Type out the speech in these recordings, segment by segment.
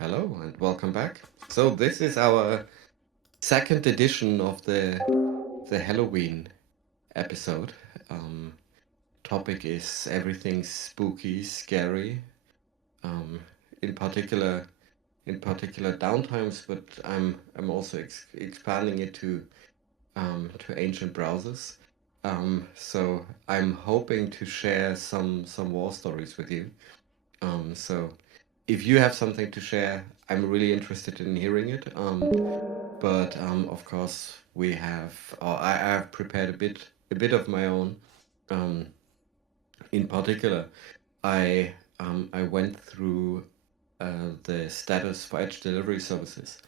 Hello and welcome back. So this is our second edition of the Halloween episode. Um, Topic is everything spooky, scary. Um, in particular, downtimes, but I'm also expanding it to ancient browsers. So I'm hoping to share some war stories with you. So if you have something to share, I'm really interested in hearing it. But of course, I have prepared a bit of my own. Um, in particular, I went through the status for edge delivery services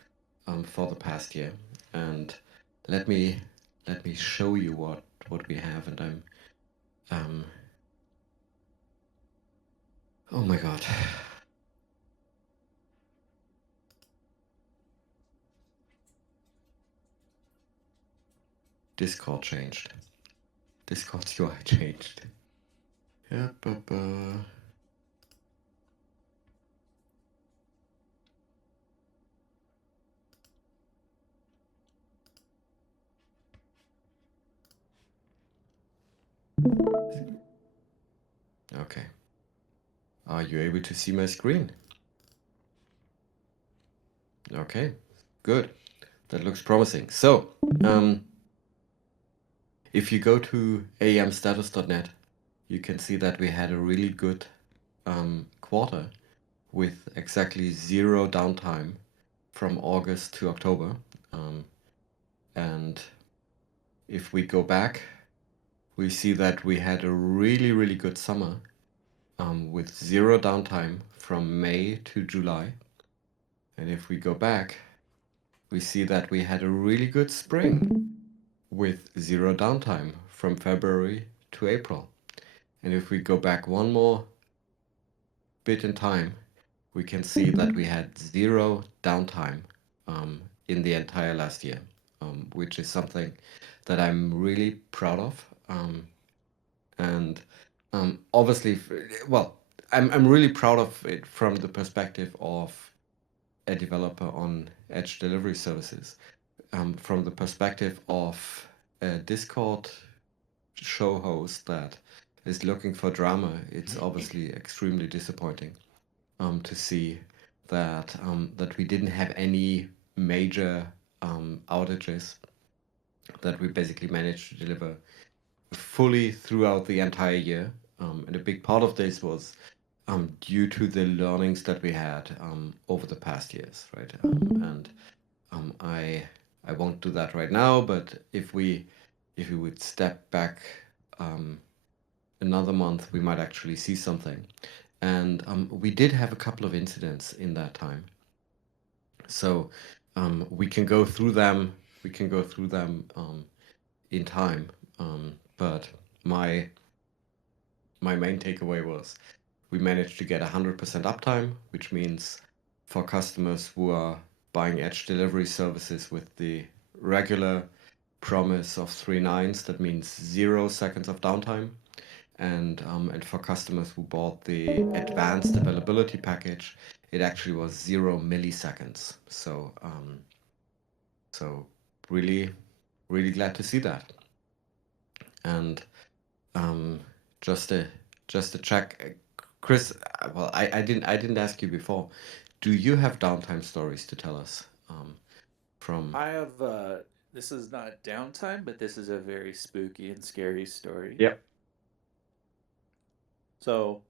for the past year, and let me let me show you what we have. And um, oh my god, Discord changed. Discord's UI changed. Yeah, okay. Are you able to see my screen? Okay, good. That looks promising. So, if you go to aemstatus.net, you can see that we had a really good quarter with exactly zero downtime from August to October. And if we go back, we see that we had a really, really good summer with zero downtime from May to July. And if we go back, we see that we had a really good spring with zero downtime from February to April. And if we go back one more bit in time, we can see that we had zero downtime in the entire last year, which is something that I'm really proud of. And obviously, well, I'm really proud of it from the perspective of a developer on edge delivery services. From the perspective of a Discord show host that is looking for drama, it's obviously extremely disappointing to see that we didn't have any major outages, that we basically managed to deliver fully throughout the entire year. And a big part of this was due to the learnings that we had over the past years, right? And I won't do that right now, but if we would step back another month, we might actually see something. And we did have a couple of incidents in that time. So we can go through them. We can go through them in time. But my main takeaway was we managed to get 100% uptime, which means for customers who are buying edge delivery services with the regular promise of 3 nines, that means 0 seconds of downtime. And for customers who bought the advanced availability package, it actually was 0 milliseconds. So really, really glad to see that. And um, just a check, Chris. Well, I didn't ask you before. Do you have downtime stories to tell us from? I have this is not downtime, but this is a very spooky and scary story. Yep. So,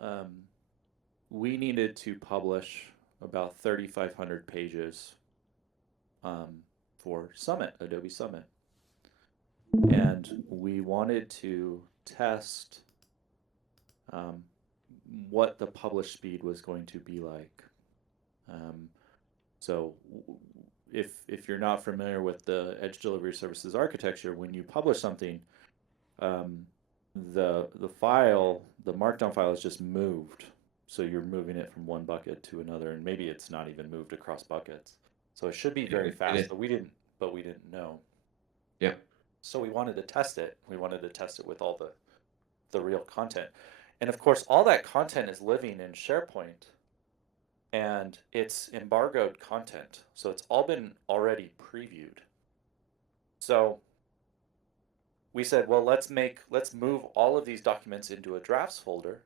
um, we needed to publish about 3,500 pages um, for Summit, Adobe Summit. And we wanted to test um, what the publish speed was going to be like. Um, so, if you're not familiar with the Edge Delivery Services architecture, when you publish something, um, the file, the markdown file is just moved. So you're moving it from one bucket to another, and maybe it's not even moved across buckets. So it should be very It fast, is. but we didn't know. Yeah. So we wanted to test it. We wanted to test it with all the real content. And of course, all that content is living in SharePoint. and it's embargoed content. So it's all been already previewed. So we said, well, let's move all of these documents into a drafts folder.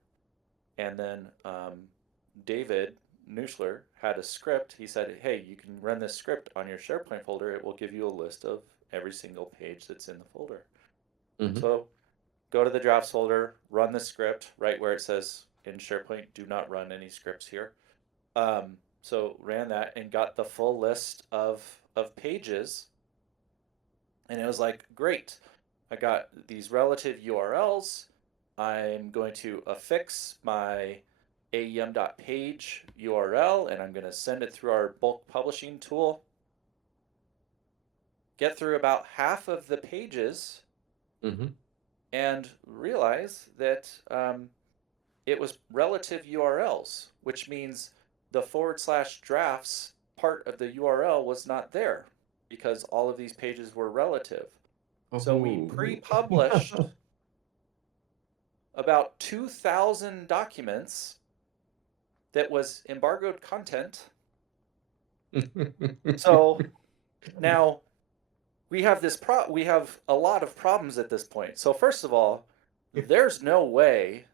And then David Nuschler had a script. He said, hey, you can run this script on your SharePoint folder. It will give you a list of every single page that's in the folder. Mm-hmm. So go to the drafts folder, run the script right where it says in SharePoint, do not run any scripts here. So ran that and got the full list of pages, and it was like, great, I got these relative URLs. I'm going to affix my aem.page URL, and I'm going to send it through our bulk publishing tool. Get through about half of the pages, Mm-hmm. and realize that it was relative URLs, which means the /drafts part of the URL was not there because all of these pages were relative. So we Oh. pre-published about 2,000 documents that was embargoed content. So now we have we have a lot of problems at this point. So first of all, there's no way.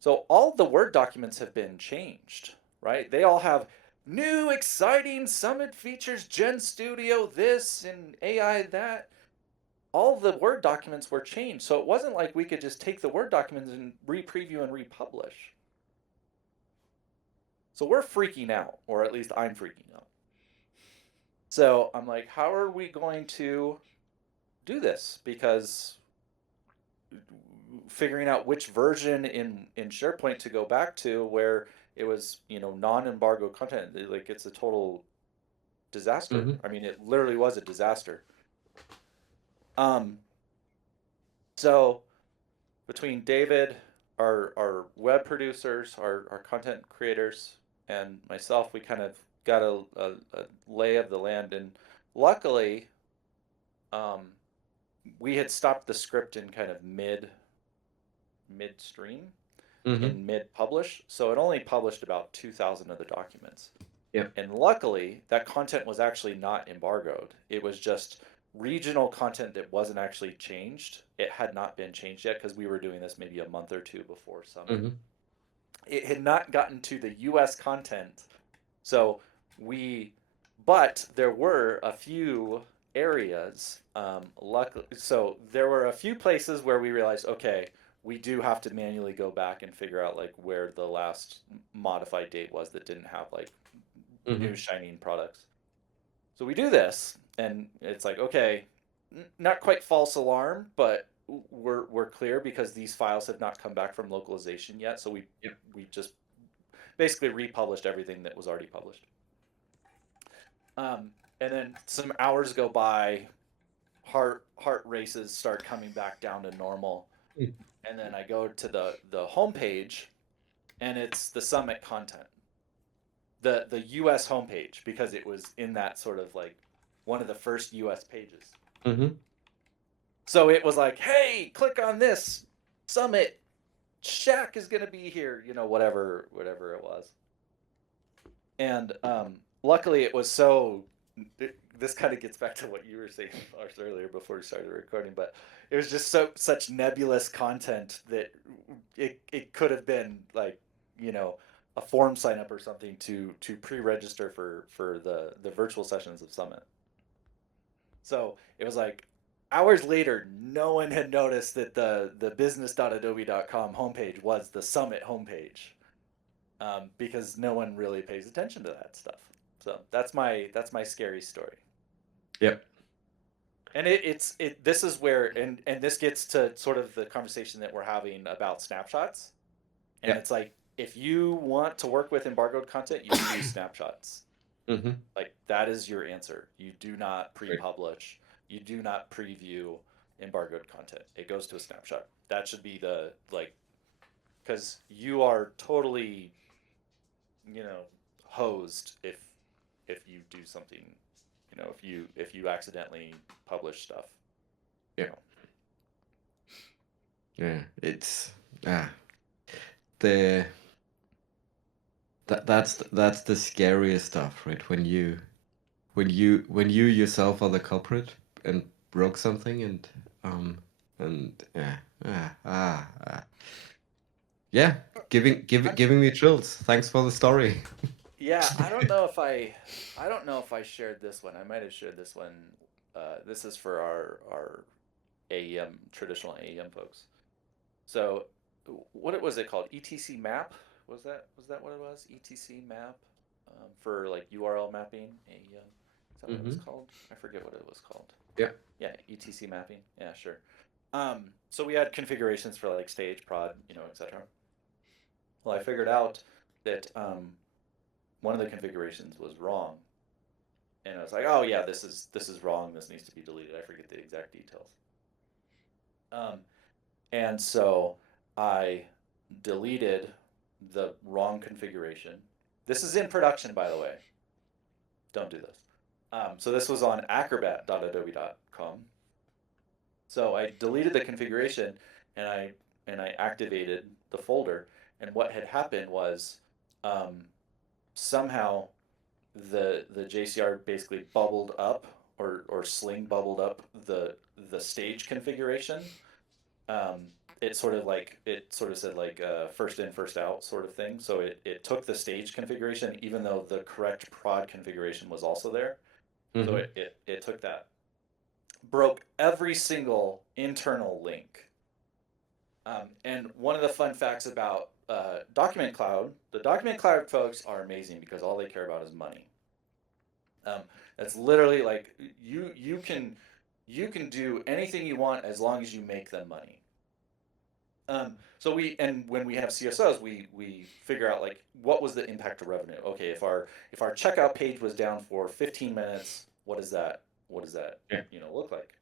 So all the Word documents have been changed, right? They all have new exciting Summit features, Gen Studio this and AI that. All the Word documents were changed. So it wasn't like we could just take the Word documents and re-preview and republish. So we're freaking out, or at least I'm freaking out. So I'm like, how are we going to do this? Because figuring out which version in SharePoint to go back to where it was, non-embargo content, like it's a total disaster. Mm-hmm. I mean, it literally was a disaster. Um, so between David, our web producers, our content creators, and myself, we kind of got a lay of the land, and luckily, um, we had stopped the script in kind of midstream Mm-hmm. in mid publish, so it only published about 2,000 of the documents. Yep. And luckily, that content was actually not embargoed. It was just regional content that wasn't actually changed. It had not been changed yet because we were doing this maybe a month or two before Summit. Mm-hmm. It had not gotten to the US content. So we, but there were a few areas, luckily, so there were a few places where we realized, okay, we do have to manually go back and figure out like where the last modified date was that didn't have like Mm-hmm. new shining products. So we do this, and it's like, okay, not quite false alarm, but we're clear because these files have not come back from localization yet. So Yep. we just basically republished everything that was already published. And then some hours go by, heart races start coming back down to normal, and then I go to the homepage, and it's the Summit content, the U.S. homepage, because it was in that sort of like one of the first U.S. pages. Mm-hmm. So it was like, hey, click on this Summit. Shaq is gonna be here, whatever it was. And luckily, it was so. This kind of gets back to what you were saying, Lars, earlier before we started recording, but it was just such nebulous content that it could have been like, a form sign up or something to pre-register for the virtual sessions of Summit. So it was like hours later, no one had noticed that the business.adobe.com homepage was the Summit homepage, because no one really pays attention to that stuff. So that's my scary story. Yep. And this is where, and this gets to sort of the conversation that we're having about snapshots. And Yep. it's like, if you want to work with embargoed content, you use snapshots. Mm-hmm. Like that is your answer. You do not Great. pre-publish. You do not preview embargoed content. It goes to a snapshot. That should be the like, because you are totally, hosed if you do something, if you accidentally publish stuff. Yeah. Yeah. It's the that's the scariest stuff, right? When you yourself are the culprit and broke something um and yeah, I'm giving me chills. Thanks for the story. Yeah, I don't know if I shared this one. I might have shared this one. This is for our AEM traditional AEM folks. So, what was it called? ETC map? Was that what it was? ETC map for like URL mapping. AEM. Is that what it was Mm-hmm. called? I forget what it was called. Yeah. Yeah, ETC mapping. Yeah, sure. So we had configurations for like stage, prod, etc. Well, I figured out that one of the configurations was wrong, and I was like, oh yeah, this is wrong. This needs to be deleted. I forget the exact details. Um, and so I deleted the wrong configuration. This is in production, by the way. Don't do this. So this was on acrobat.adobe.com. So I deleted the configuration, and I activated the folder. And what had happened was um, somehow the JCR basically bubbled up or sling bubbled up the stage configuration. Um, it sort of said like first in first out sort of thing. So it took the stage configuration even though the correct prod configuration was also there. So Mm-hmm. it took that, broke every single internal link. And one of the fun facts about Document Cloud, the Document Cloud folks are amazing because all they care about is money. Um, that's literally like you can do anything you want as long as you make them money. So when we have CSOs, we figure out like what was the impact to revenue. Okay, if our checkout page was down for 15 minutes, what does that Yeah. look like?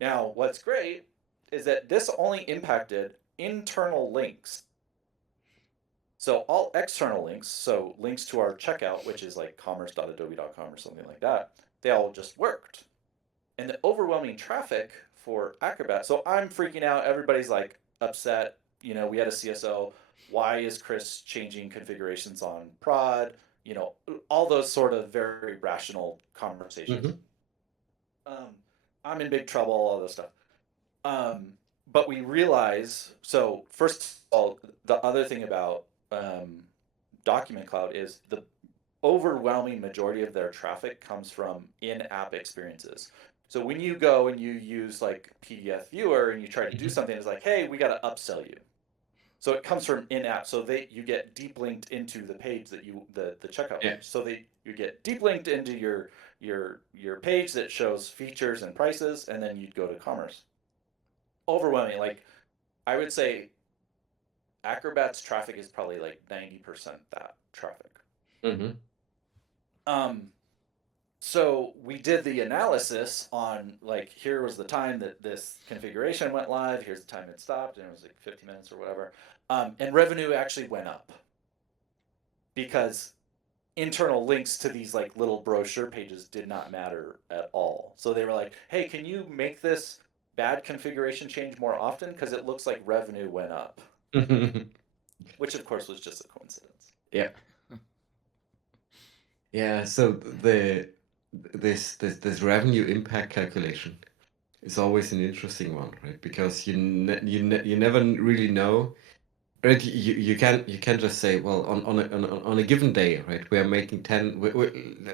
Now, what's great is that this only impacted internal links. So all external links, so links to our checkout, which is like commerce.adobe.com or something like that, they all just worked. And the overwhelming traffic for Acrobat, so I'm freaking out. Everybody's like upset. We had a CSO. Why is Chris changing configurations on prod? All those sort of very rational conversations. Mm-hmm. Um, I'm in big trouble, all this stuff. But we realize, so first of all, the other thing about Document Cloud is the overwhelming majority of their traffic comes from in-app experiences. So when you go and you use like PDF Viewer and you try to do Mm-hmm. something, it's like, hey, we got to upsell you. So it comes from in-app. So you get deep linked into the page that the checkout Yeah. page. So you get deep linked into your page that shows features and prices, and then you'd go to commerce. Overwhelming, like I would say, Acrobat's traffic is probably like 90% that traffic. Mm-hmm. Um, So we did the analysis on like here was the time that this configuration went live. Here's the time it stopped, and it was like 50 minutes or whatever. And revenue actually went up because internal links to these like little brochure pages did not matter at all. So they were like, "Hey, can you make this bad configuration change more often? Because it looks like revenue went up," which of course was just a coincidence. Yeah. Yeah. So this revenue impact calculation is always an interesting one, right? Because you never really know. Right, you can just say, well, on a given day, right, we are making 10.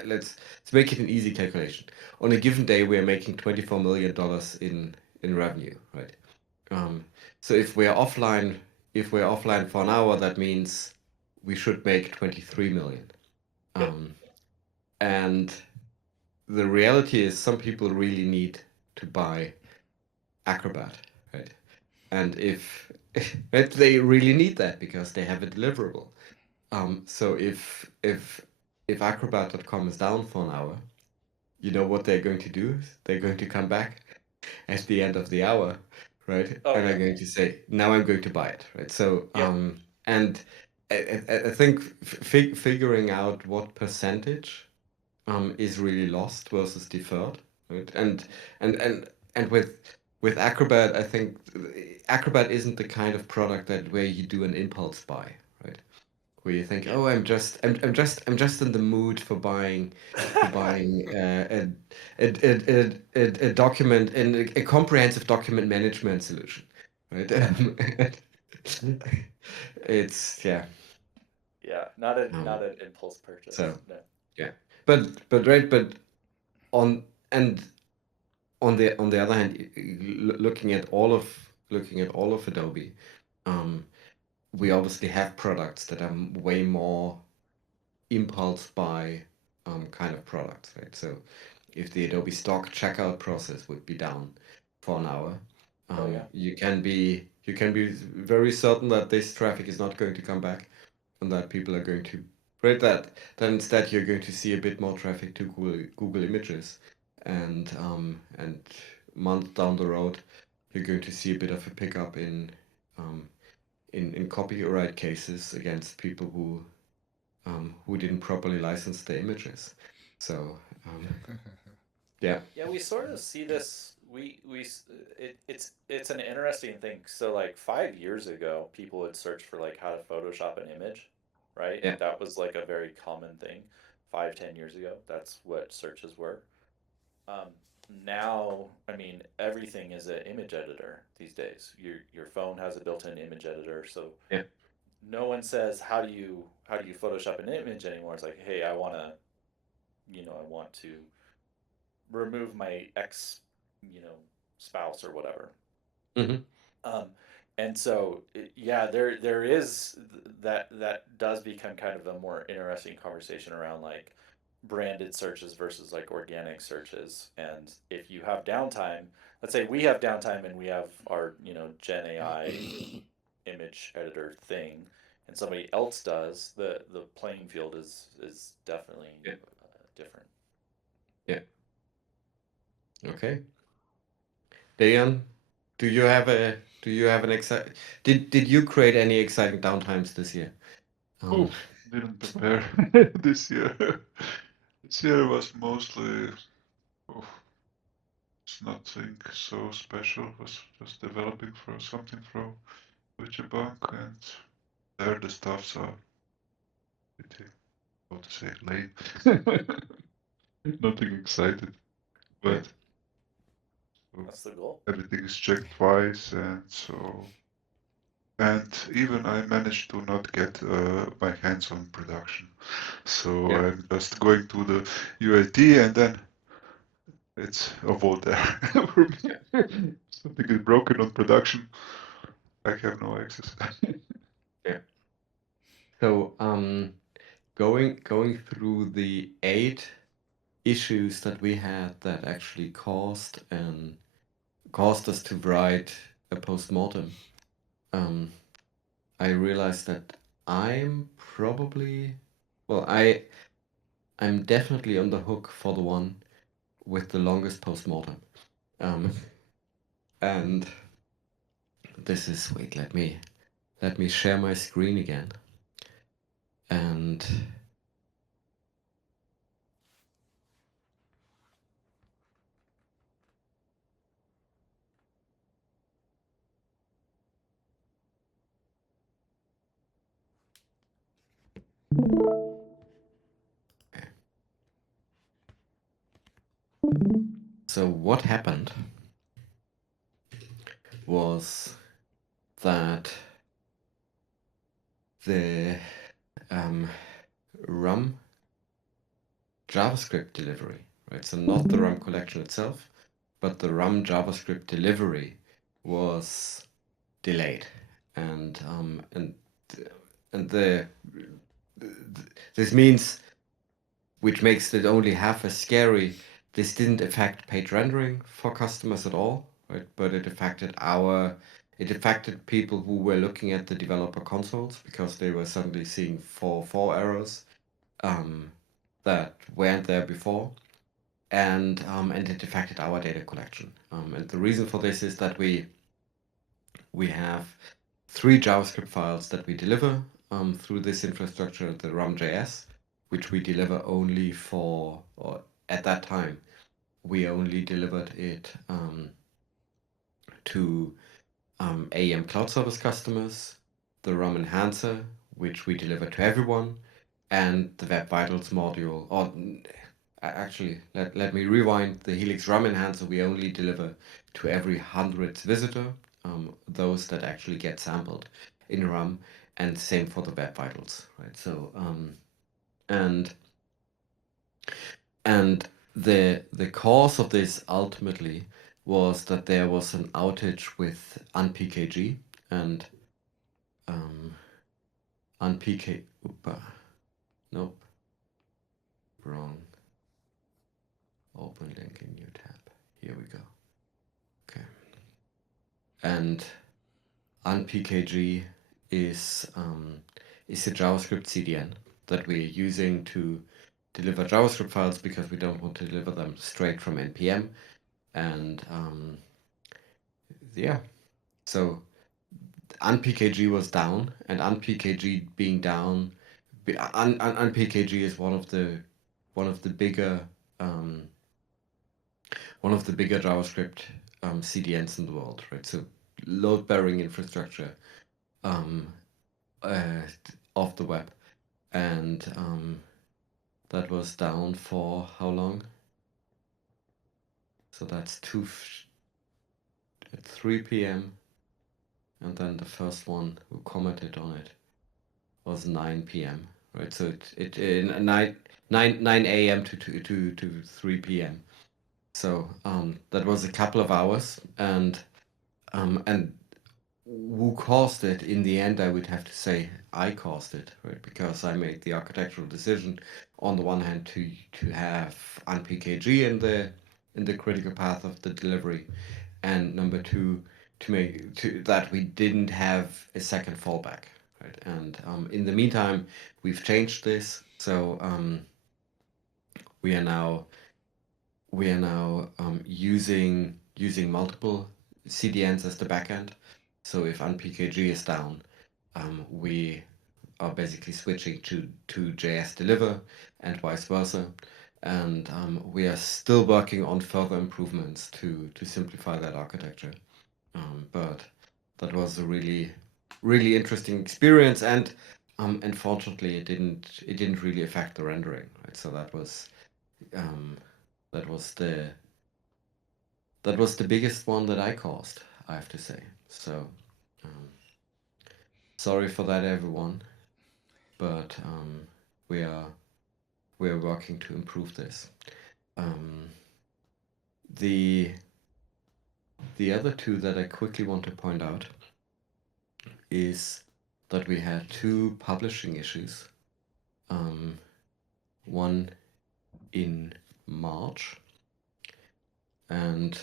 Let's make it an easy calculation. On a given day, we are making $24 million in revenue, right? Um, so if we're offline for an hour, that means we should make 23 million. Yep. Um, and the reality is, some people really need to buy Acrobat, right? And if they really need that because they have a deliverable. So if acrobat.com is down for an hour, you know what they're going to do? They're going to come back at the end of the hour, right? Oh And yeah. I'm going to say, now I'm going to buy it, right? So Yep. and I think figuring out what percentage is really lost versus deferred, right? And with Acrobat, I think Acrobat isn't the kind of product that where you do an impulse buy, right? where you think, Yeah. oh, I'm just in the mood for buying a document and a comprehensive document management solution, right? It's yeah. Yeah, Um, not an impulse so purchase. No. yeah, but right, but on and on the other hand, looking at all of Adobe, um, we obviously have products that are way more impulse buy kind of products, right? So if the Adobe Stock checkout process would be down for an hour, Oh yeah. you can be very certain that this traffic is not going to come back, and that people are going to rate that. Then instead you're going to see a bit more traffic to Google Images, and month down the road, you're going to see a bit of a pickup um, in copyright cases against people who didn't properly license the images. So yeah, Yeah, we sort of see this. It's an interesting thing. So like 5 years ago, people would search for like how to Photoshop an image, right? yeah, That was like a very common thing. 5, 10 years ago, that's what searches were. Um, Now, I mean, everything is an image editor these days. Your phone has a built-in image editor, so yeah. no one says how do you Photoshop an image anymore. It's like, hey, I want to remove my ex, you know, spouse or whatever. Hmm. Um, and so, yeah, there is that does become kind of a more interesting conversation around like branded searches versus like organic searches. And if you have downtime, let's say we have downtime and we have our Gen AI image editor thing, and somebody else does, the playing field is definitely Yeah, different. yeah. Okay. Dayan, do you have an exciting did you create any exciting downtimes this year? Oh, Um, didn't prepare this year. This year was mostly, oh, it's nothing so special. Was just developing for something from Deutsche Bank, and there the stuffs are pretty, how to say, lame. Nothing excited, yeah, but so That's the goal. everything is checked twice, and so. And even I managed to not get my hands on production. So yeah, I'm just going to the UAT and then it's a vote there for yeah, me. Something is broken on production. I have no access. yeah. So going through the 8 issues that we had that actually caused us to write a post-mortem. Um, I realized that I'm probably well, I'm definitely on the hook for the one with the longest post-mortem. Um, and this is wait, let me share my screen again. And so what happened was that the um, RAM JavaScript delivery, right? So not the RAM collection itself, but the RAM JavaScript delivery was delayed, and and this means, which makes it only half as scary. This didn't affect page rendering for customers at all, right? But it affected people who were looking at the developer consoles because they were suddenly seeing 4.4 errors um, that weren't there before, and it affected our data collection. And the reason for this is that we have 3 JavaScript files that we deliver through this infrastructure, the RAM.js, which we deliver only for, or at that time, we only delivered it to AM Cloud Service customers, the RAM Enhancer, which we deliver to everyone, and the Web Vitals module. Or actually, let me rewind. The Helix RAM enhancer we only deliver to every 100th visitor, those that actually get sampled in RAM, and same for the Web Vitals, right? So and the cause of this ultimately was that there was an outage with unpkg and unpk. Nope, wrong. Open link in new tab. Here we go. Okay. And unpkg is a JavaScript CDN that we're using to deliver JavaScript files because we don't want to deliver them straight from npm. And yeah, so unpkg was down, and unpkg being down, unpkg is one of the bigger JavaScript CDNs in the world, right? So load-bearing infrastructure of the web, and that was down for how long? So that's 3 p.m. and then the first one who commented on it was 9 p.m. Right, so it 9 a.m. to 3 p.m. So that was a couple of hours, and who caused it? In the end, I would have to say I caused it, right? Because I made the architectural decision, on the one hand, to have unpkg in the critical path of the delivery, and number two, to make that we didn't have a second fallback, right? And in the meantime, we've changed this, so we are now using multiple CDNs as the backend. So if unpkg is down, we are basically switching to JS deliver and vice versa. And we are still working on further improvements to simplify that architecture. But that was a really, really interesting experience, and unfortunately, it didn't really affect the rendering. Right? So that was the biggest one that I caused, I have to say. So sorry for that, everyone, but we are working to improve this. The other two that I quickly want to point out is that we had two publishing issues. One in March, and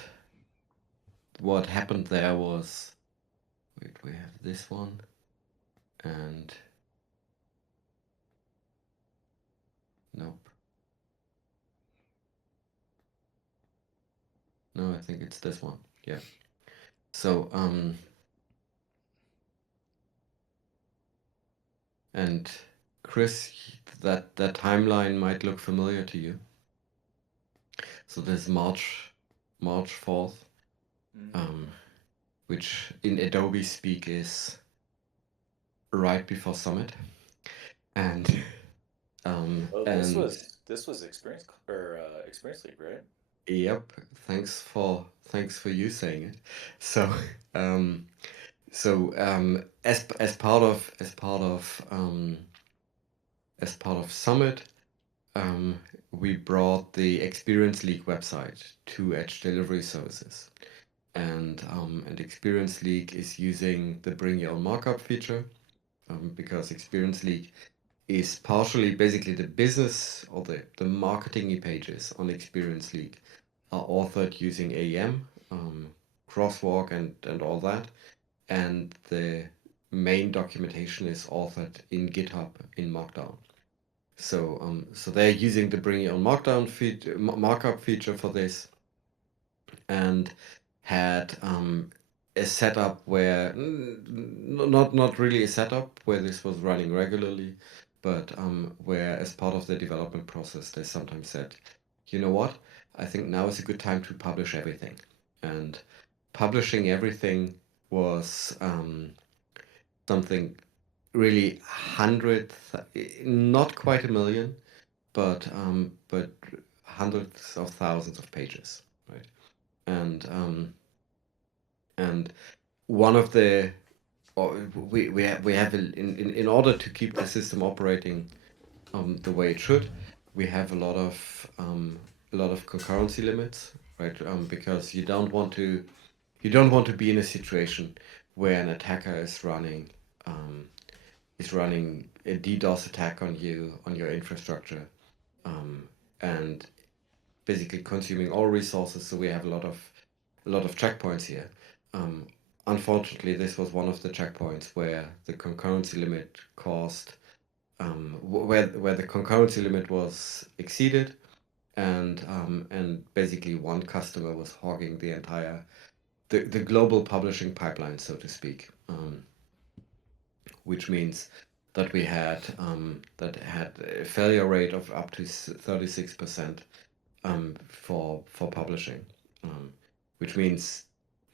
what happened there was, wait, we have this one, and nope. No, I think it's this one. Yeah. So and Chris, that timeline might look familiar to you. So there's March 4th, which in Adobe speak is right before Summit, and this was Experience League, right? Yep. Thanks for you saying it. So as part of Summit, we brought the Experience League website to Edge Delivery Services, and Experience League is using the Bring Your Own Markup feature, because Experience League is partially basically the business or the marketing pages on Experience League are authored using AEM, Crosswalk, and all that, and the main documentation is authored in GitHub in Markdown. So they're using the Bring Your Own markup feature for this, and had a setup where not really a setup where this was running regularly, but where as part of the development process they sometimes said, you know what, I think now is a good time to publish everything. And publishing everything was something really hundreds, not quite a million, but hundreds of thousands of pages, right? And one of the we have in order to keep the system operating the way it should, we have a lot of concurrency limits, right? Because you don't want to be in a situation where an attacker is running a DDoS attack on you, on your infrastructure, and basically consuming all resources. So we have a lot of checkpoints here. Unfortunately, this was one of the checkpoints where the concurrency limit caused where the concurrency limit was exceeded, and basically one customer was hogging the entire the global publishing pipeline, so to speak, which means that we had a failure rate of up to 36% for publishing, which means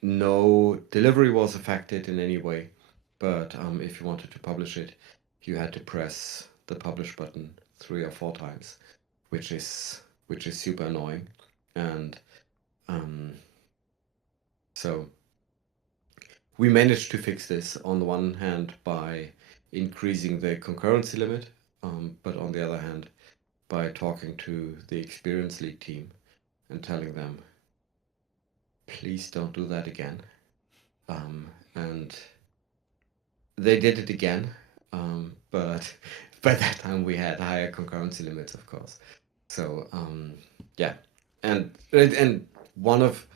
no delivery was affected in any way, but if you wanted to publish it, you had to press the publish button 3 or 4 times, which is super annoying, and so we managed to fix this on the one hand by increasing the concurrency limit, but on the other hand by talking to the experience league team and telling them, please don't do that again. And they did it again, but by that time we had higher concurrency limits, of course. So yeah, and one of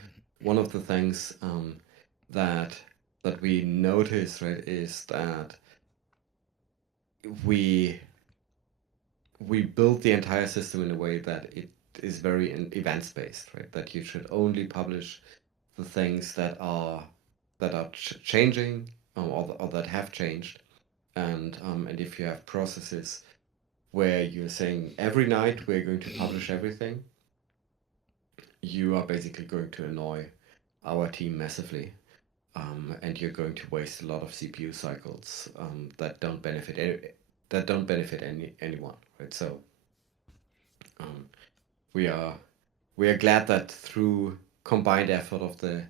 the things that we notice, right, is that we build the entire system in a way that it is very events based, right? That you should only publish the things that are changing, or that have changed, and if you have processes where you're saying every night we're going to publish everything, you are basically going to annoy our team massively, and you're going to waste a lot of CPU cycles that don't benefit anyone, right? So we are glad that through combined effort of the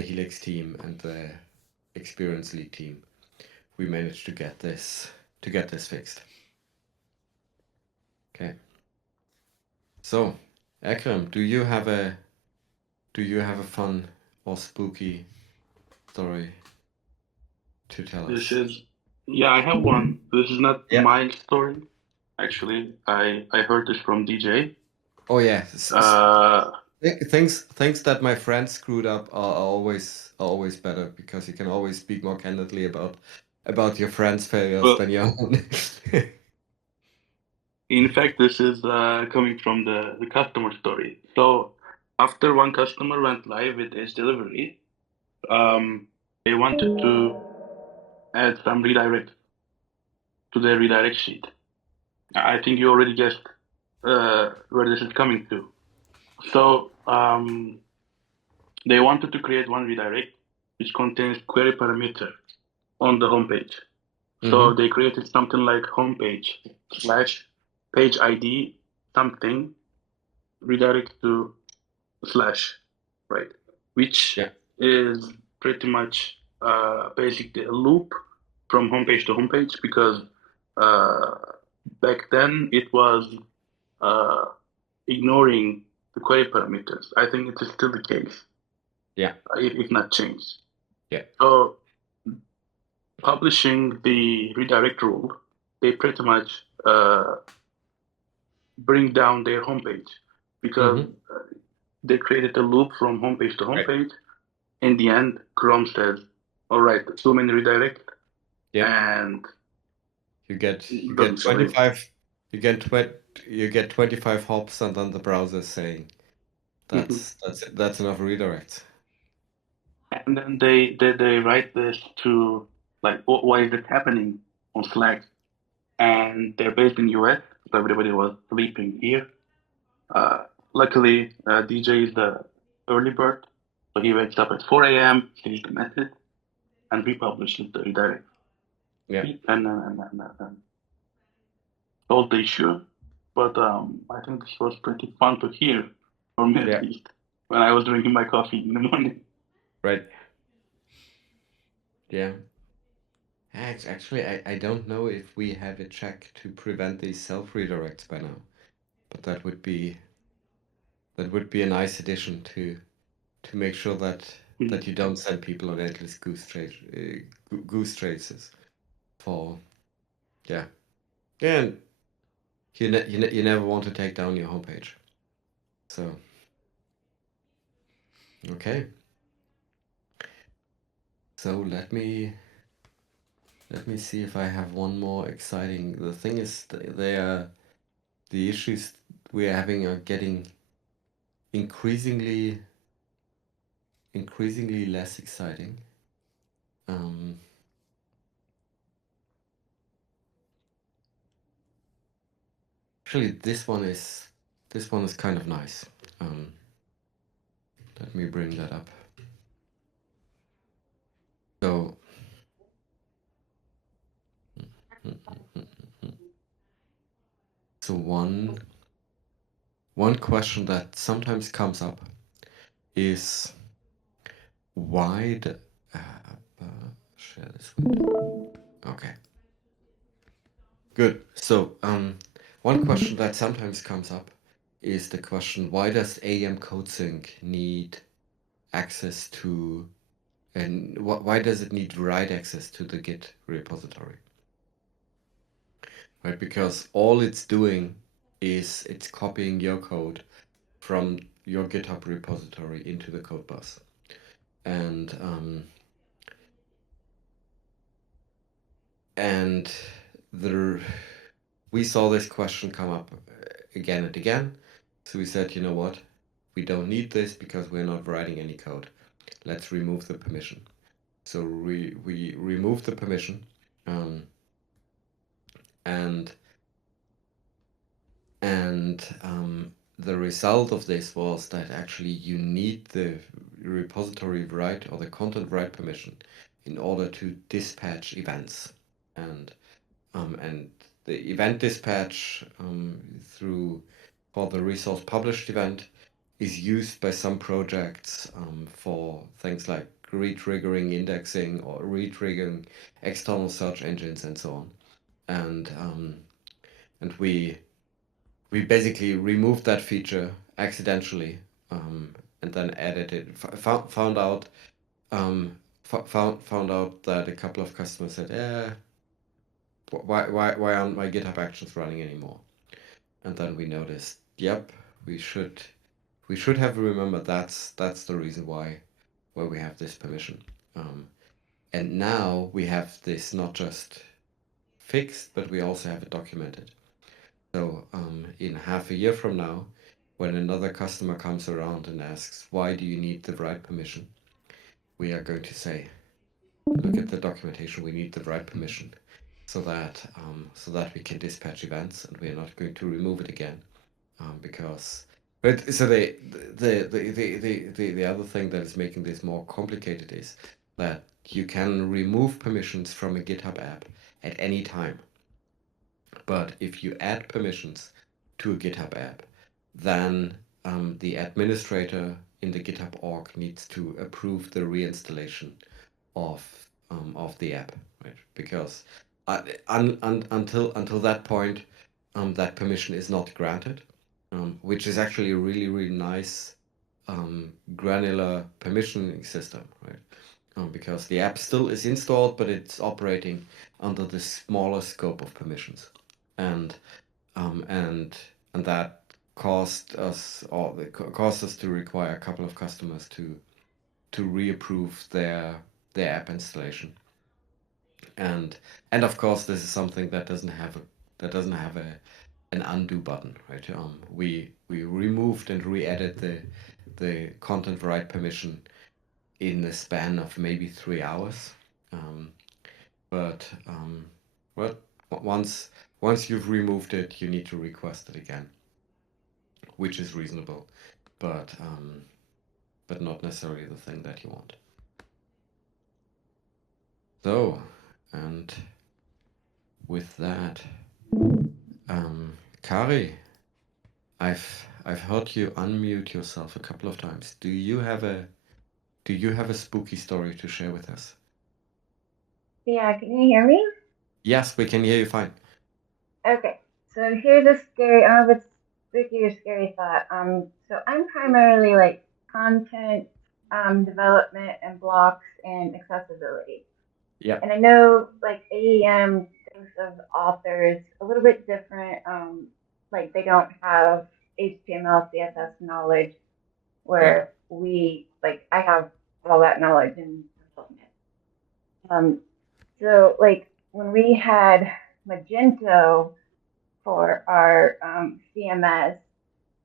Helix team and the Experience League team, we managed to get this fixed. Okay. So, Akram, do you have a fun or spooky story to tell us? I have one. This is not Yeah. my story. Actually, I heard this from DJ. Oh yeah. Things that my friends screwed up are always better, because you can always speak more candidly about your friends' failures than your own. In fact, this is coming from the customer story. So after one customer went live with his delivery, they wanted to add some redirect to their redirect sheet. I think you already guessed where this is coming to. So they wanted to create one redirect which contains query parameter on the homepage. So they created something like homepage / page ID something redirect to / right, which is pretty much basically a loop from homepage to homepage, because back then it was ignoring the query parameters. I think it is still the case. Yeah. If not changed. Yeah. So publishing the redirect rule, they pretty much bring down their homepage, because they created a loop from homepage to homepage. In the end, Chrome says, "All right, so many redirect," and you get 25. You get 25 hops, and then the browser is saying, "That's enough redirects." And then they write this to, like, why is it happening on Slack? And they're based in US, so everybody was sleeping here. Luckily, DJ is the early bird, so he wakes up at 4 a.m., sees the message, and republishes the redirect. Yeah. and solve the issue. But I think this was pretty fun to hear, for me at Yeah. least, when I was drinking my coffee in the morning. Right. Yeah. Actually, I don't know if we have a check to prevent these self-redirects by now, but that would be a nice addition to make sure that you don't send people on endless goose chases for yeah. And you never want to take down your homepage. So okay. So let me see if I have one more exciting. The thing is, the issues we are having are getting increasingly less exciting. Actually, this one is kind of nice. Let me bring that up. So one question that sometimes comes up is why the share this window. Okay. Good. So one question that sometimes comes up is the question, why does AEM CodeSync need access to, and why does it need write access to the Git repository? Right, because all it's doing is it's copying your code from your GitHub repository into the code bus. And we saw this question come up again and again. So we said, you know what? We don't need this because we're not writing any code. Let's remove the permission. So we removed the permission, and the result of this was that actually you need the repository write or the content write permission in order to dispatch events, and the event dispatch for the resource published event is used by some projects for things like retriggering indexing or retriggering external search engines and so on. And we basically removed that feature accidentally, and then added it. Found out that a couple of customers said, "Yeah, why aren't my GitHub Actions running anymore?" And then we noticed, yep, we should have remembered that's the reason why we have this permission. And now we have this not just fixed, but we also have it documented. So in half a year from now, when another customer comes around and asks, why do you need the write permission? We are going to say, look at the documentation, we need the write permission so that we can dispatch events, and we are not going to remove it again. Because so the other thing that is making this more complicated is that you can remove permissions from a GitHub app at any time. But if you add permissions to a GitHub app, then the administrator in the GitHub org needs to approve the reinstallation of the app, right? Because until that point, that permission is not granted, which is actually a really nice granular permissioning system, right? Because the app still is installed, but it's operating under the smaller scope of permissions, and that caused us to require a couple of customers to reapprove their app installation, and of course this is something that doesn't have an undo button, right? We removed and re-added the content write permission in the span of maybe 3 hours, but once you've removed it, you need to request it again, which is reasonable, but not necessarily the thing that you want. So, and with that, Kari, I've heard you unmute yourself a couple of times. Do you have a spooky story to share with us? Yeah, can you hear me? Yes, we can hear you fine. Okay, so here's a scary, I don't know if it's spooky or scary thought. So I'm primarily like content development and blocks and accessibility. Yeah. And I know like AEM thinks of authors a little bit different. Like they don't have HTML, CSS knowledge, where we like I have all that knowledge in development. So like when we had Magento for our CMS,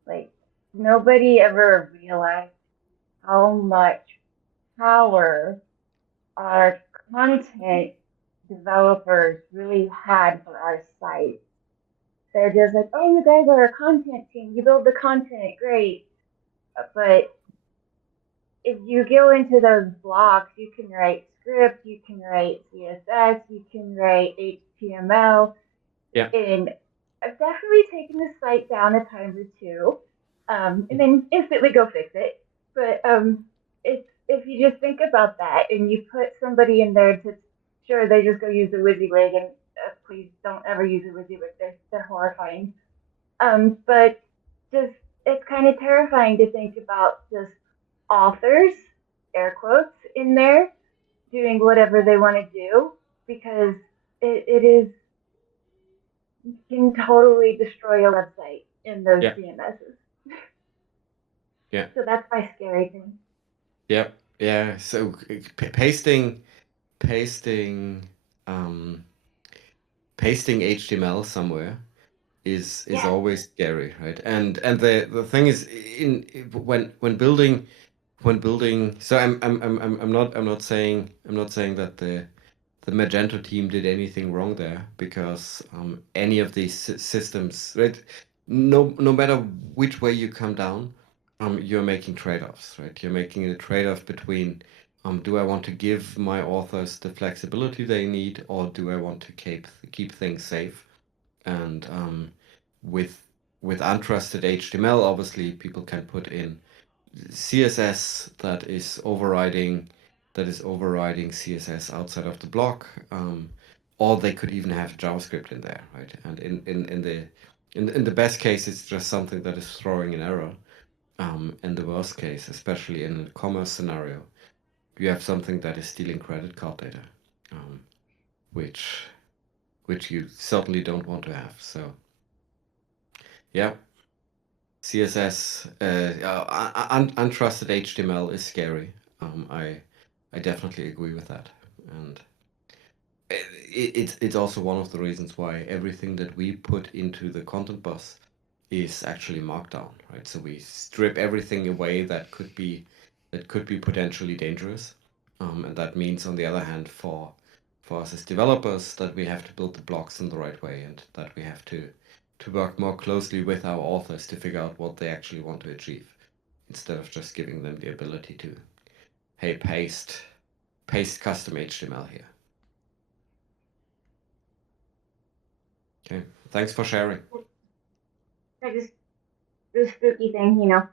like nobody ever realized how much power our content developers really had for our site. They're just like, oh, you guys are a content team. You build the content, great. But if you go into those blocks, you can write script, you can write CSS, you can write HTML. Yeah. And I've definitely taken the site down a time or two, and then instantly go fix it. But if you just think about that and you put somebody in there to, sure, they just go use a WYSIWYG, and please don't ever use a WYSIWYG. They're horrifying. But just it's kind of terrifying to think about just authors, air quotes, in there doing whatever they want to do, because it is can totally destroy a website in those CMSs. Yeah. So that's my scary thing. Yep. Yeah. So pasting HTML somewhere is always scary, right? And the thing is, when building, so I'm not saying that the Magento team did anything wrong there, because any of these systems, right? No matter which way you come down, you're making trade-offs, right? You're making a trade-off between do I want to give my authors the flexibility they need, or do I want to keep things safe? And with untrusted HTML, obviously people can put in CSS that is overriding CSS outside of the block, or they could even have JavaScript in there, right? And in the best case, it's just something that is throwing an error. In the worst case, especially in a commerce scenario, you have something that is stealing credit card data, which you certainly don't want to have. So, yeah, CSS, untrusted HTML is scary. I definitely agree with that, and it's also one of the reasons why everything that we put into the content bus is actually markdown, right? So we strip everything away that could be potentially dangerous, and that means, on the other hand, for us as developers, that we have to build the blocks in the right way, and that we have to work more closely with our authors to figure out what they actually want to achieve, instead of just giving them the ability to, hey, paste custom HTML here. Okay, thanks for sharing. I just the spooky thing, you know.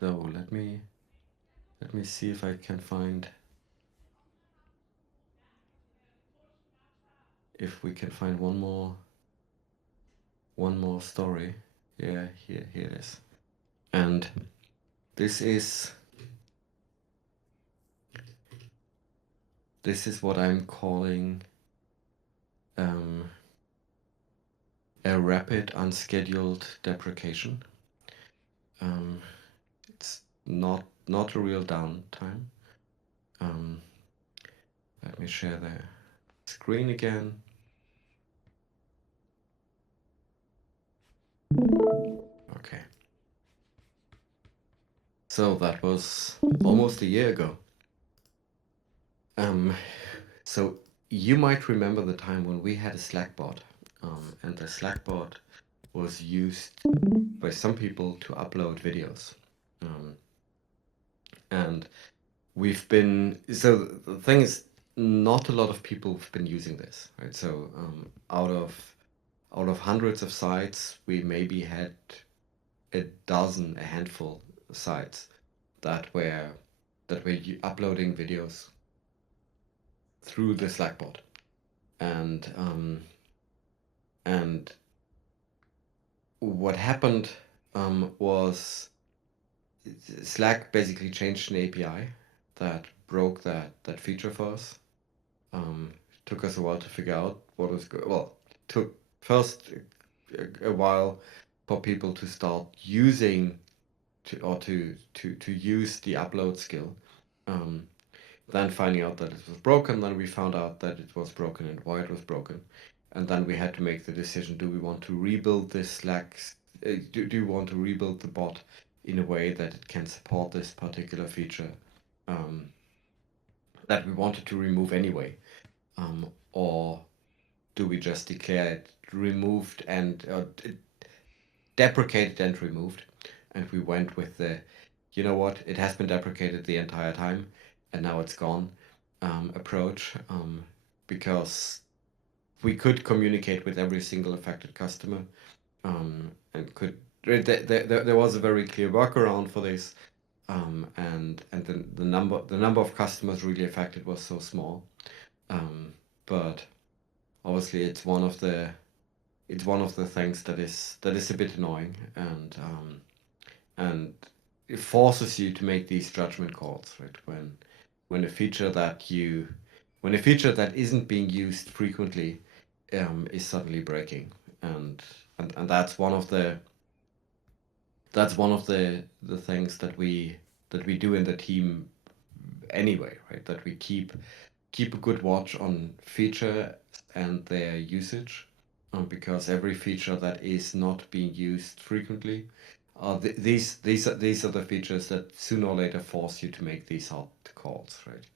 So let me see if I can find, if we can find one more story. Yeah, here it is. And this is what I'm calling a rapid unscheduled deprecation. It's not a real downtime. Let me share the screen again. Okay. So that was almost a year ago. So you might remember the time when we had a Slack bot, and the Slack bot was used by some people to upload videos. And we've been, so the thing is, not a lot of people have been using this, right? So out of hundreds of sites, we maybe had a handful of sites that were uploading videos through the Slack bot, and what happened was Slack basically changed an API that broke that feature for us. Took us a while to figure out what was took first a while for people to start using to use the upload skill. Then finding out that it was broken, then we found out that it was broken and why it was broken. And then we had to make the decision, do we want to rebuild this Slack, do you want to rebuild the bot in a way that it can support this particular feature that we wanted to remove anyway? Or do we just declare it removed and deprecated and removed? And we went with the, you know what, it has been deprecated the entire time and now it's gone approach, because we could communicate with every single affected customer, and could there was a very clear workaround for this, and the number of customers really affected was so small, but obviously it's one of the things that is a bit annoying, and it forces you to make these judgment calls, right? When a feature that isn't being used frequently is suddenly breaking, and that's one of the things that we do in the team anyway, right? That we keep a good watch on feature and their usage, because every feature that is not being used frequently, these are the features that sooner or later force you to make these hard calls, right?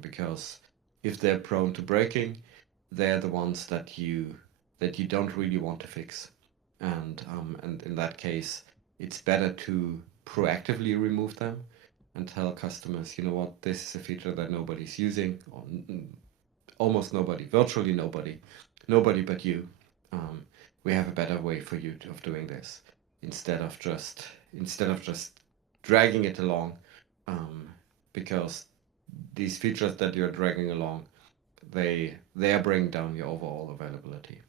Because if they're prone to breaking, they're the ones that you don't really want to fix, and in that case, it's better to proactively remove them and tell customers, you know what, this is a feature that nobody's using, or almost nobody, virtually nobody but you. We have a better way for you of doing this, instead of just dragging it along, because these features that you're dragging along, they are bringing down your overall availability.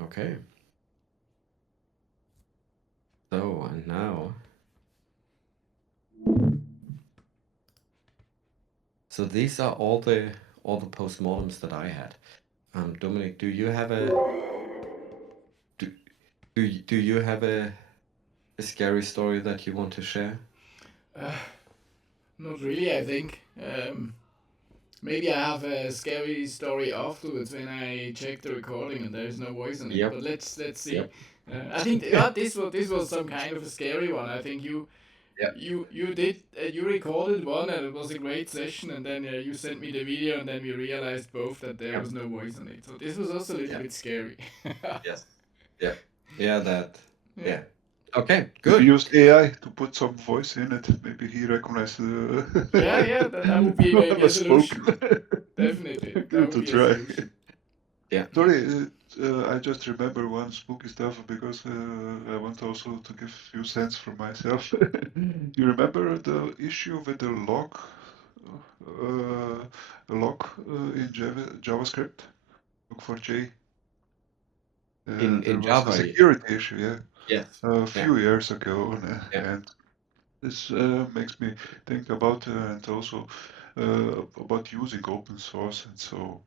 Okay. So, and now, so these are all the postmortems that I had. Dominic, do you have a do you have a scary story that you want to share? Not really, I think. Maybe I have a scary story afterwards when I check the recording and there's no voice on it. Yep. But let's see. Yep. I think this was some kind of a scary one. I think you recorded one and it was a great session, and then you sent me the video, and then we realized both that there was no voice on it. So this was also a little bit scary. Yes. Yeah. Yeah. Yeah. Okay. We Good. used AI to put some voice in it. Maybe he recognized the. Yeah, that would be maybe a solution. Definitely. That would To be a try. solution. Yeah. Sorry, I just remember one spooky stuff because I want also to give a few cents for myself. You remember the issue with the log in JavaScript? Log4j? In There was Java. a security issue, yeah, Yes. a few years ago, Yeah. and this makes me think about and also about using open source, and so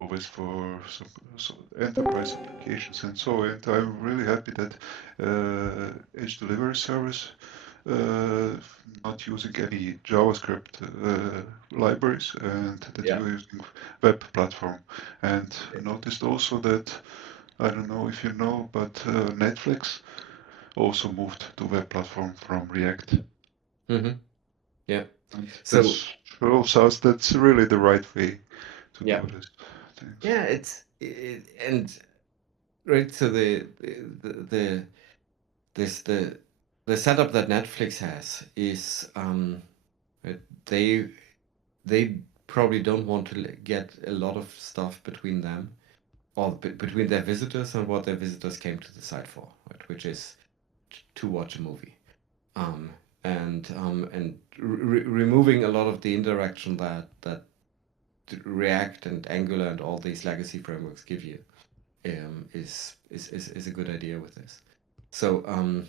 always for some enterprise applications and so. And I'm really happy that Edge Delivery Service not using any JavaScript libraries, and that Yeah. you're using web platform. And noticed also that, I don't know if you know, but Netflix also moved to web platform from React. Mm-hmm. Yeah. And So that shows us that's really the right way to Yeah. do this. Thanks. Yeah, and right. So the the setup that Netflix has is they probably don't want to get a lot of stuff between them or between their visitors and what their visitors came to the site for, right? Which is to watch a movie. And removing a lot of the interaction that React and Angular and all these legacy frameworks give you is a good idea with this. So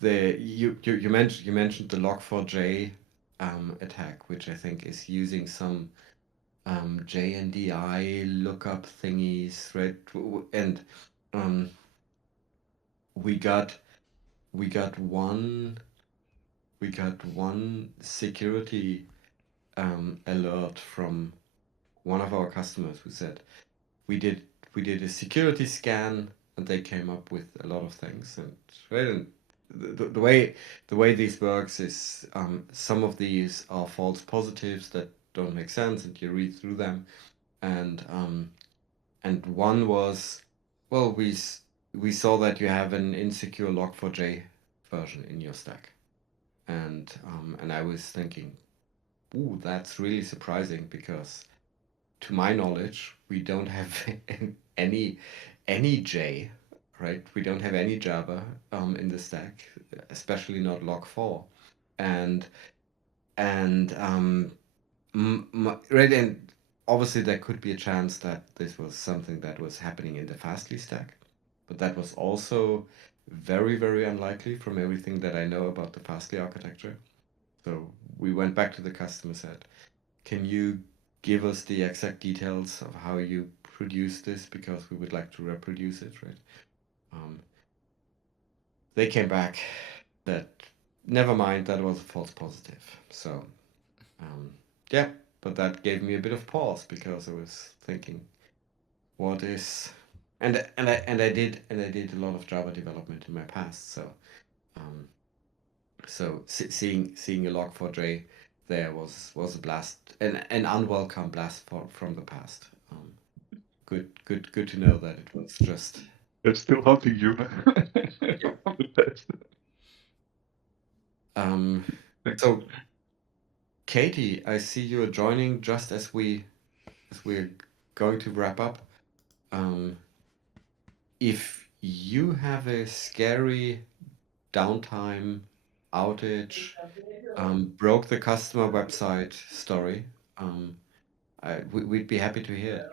you mentioned the Log4j attack, which I think is using some JNDI lookup thingies, right? And we got one security alert from one of our customers who said we did a security scan and they came up with a lot of things. And right, and the way this works is some of these are false positives that don't make sense, and you read through them, and one was, well, we saw that you have an insecure log4j version in your stack, and I was thinking, ooh, that's really surprising because to my knowledge, we don't have any J, right? We don't have any Java in the stack, especially not log4, and right, and obviously there could be a chance that this was something that was happening in the Fastly stack, but that was also very, very unlikely from everything that I know about the Fastly architecture. So we went back to the customer, said, can you give us the exact details of how you produce this, because we would like to reproduce it, right? They came back that never mind, that was a false positive. So yeah, but that gave me a bit of pause because I was thinking, what is, and I did a lot of Java development in my past, so seeing a log4j there was a blast, an unwelcome blast from the past. Good to know that it was just. They're still hunting you. Yeah. From the past. So Katie, I see you're joining just as we're going to wrap up. If you have a scary downtime outage, broke the customer website story, we'd be happy to hear it.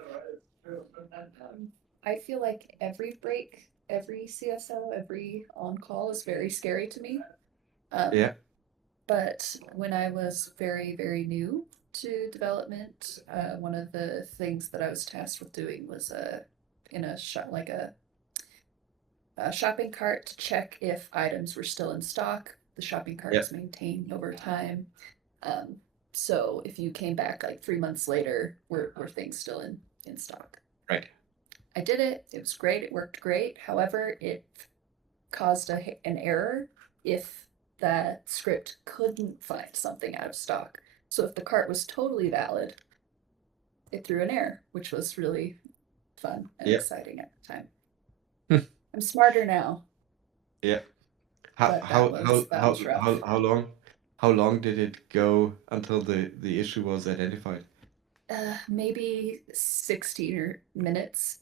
I feel like every break, every CSO, every on-call is very scary to me. Yeah. But when I was very, very new to development, one of the things that I was tasked with doing was in a shop, like a shopping cart, to check if items were still in stock. The shopping cart is maintained over time. So if you came back like 3 months later, were things still in stock? Right. I did it. It was great. It worked great. However, it caused an error if that script couldn't find something out of stock. So if the cart was totally valid, it threw an error, which was really fun and exciting at the time. I'm smarter now. Yeah. But that was rough. How long did it go until the issue was identified? Maybe 16 minutes,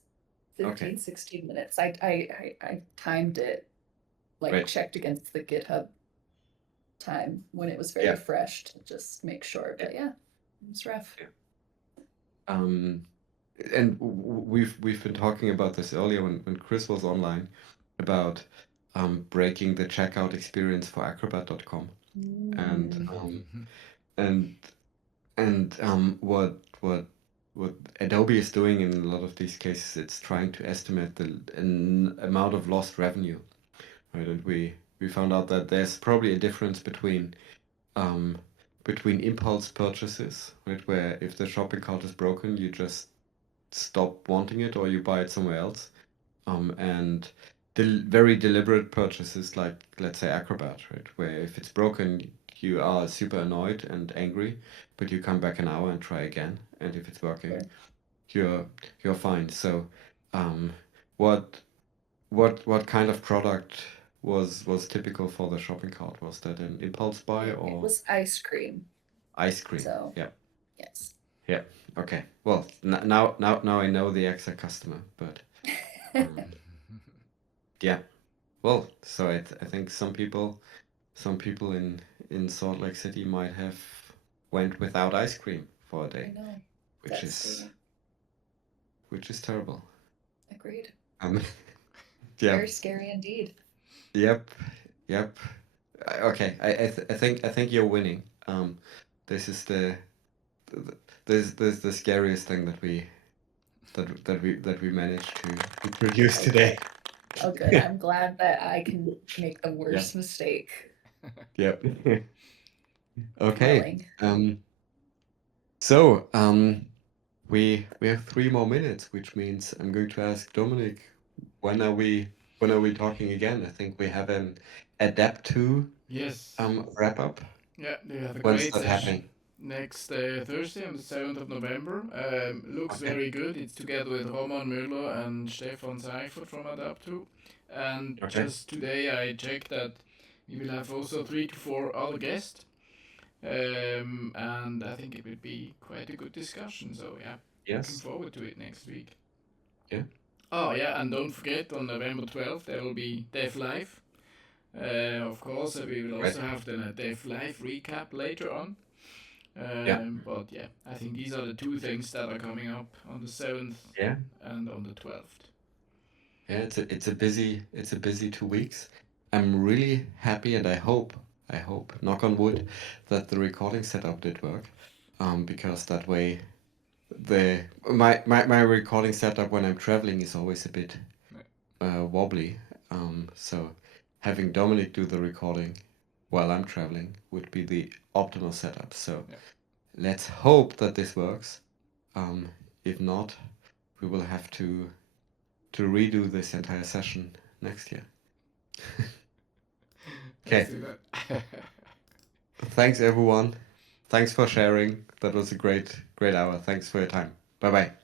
15, 16 minutes. I timed it, like checked against the GitHub time when it was very fresh to just make sure. But yeah, it was rough. And we've been talking about this earlier when Chris was online about breaking the checkout experience for acrobat.com. And what Adobe is doing in a lot of these cases, it's trying to estimate the amount of lost revenue, right? And we found out that there's probably a difference between impulse purchases, right, where if the shopping cart is broken, you just stop wanting it or you buy it somewhere else, and very deliberate purchases like, let's say, Acrobat, right, where if it's broken, you are super annoyed and angry, but you come back an hour and try again, and if it's working, you're fine. So what kind of product was typical for the shopping cart? Was that an impulse buy It or was ice cream. ice cream? So Yeah. yes. Yeah. Okay. Well, now I know the exact customer, but yeah. Well, so I think some people in Salt Lake City might have went without ice cream for a I day, know. which Devastating. is terrible. Agreed. Yeah. Very scary indeed. Yep. Okay. I think you're winning. This is this is the scariest thing that we managed to produce today. Oh, good. I'm glad that I can make the worst mistake. Yep. Okay. Willing. So we have 3 more minutes, which means I'm going to ask Dominic, when are we talking again? I think we have an Adapt 2 Yes. wrap up. Yeah, they have a When's great that session happening? next Thursday on the 7th of November. Looks Okay. very good. It's together with Roman Müller and Stefan Seifert from Adapt2. And Okay. just today I checked that we will have also 3 to 4 other guests. And I think it will be quite a good discussion. So yeah, looking Yes. forward to it next week. Yeah. Oh yeah, and don't forget on November 12th there will be Dev Live. Of course, we will also have then a Dev Live recap later on. But yeah, I think these are the 2 things that are coming up on the 7th Yeah. and on the 12th. Yeah, it's a busy 2 weeks. I'm really happy, and I hope, knock on wood, that the recording setup did work. Because that way my recording setup when I'm traveling is always a bit wobbly. So having Dominic do the recording while I'm traveling would be the optimal setup. So let's hope that this works. If not, we will have to redo this entire session next year. Okay. Let's do that. Thanks everyone. Thanks for sharing. That was a great hour. Thanks for your time. Bye bye.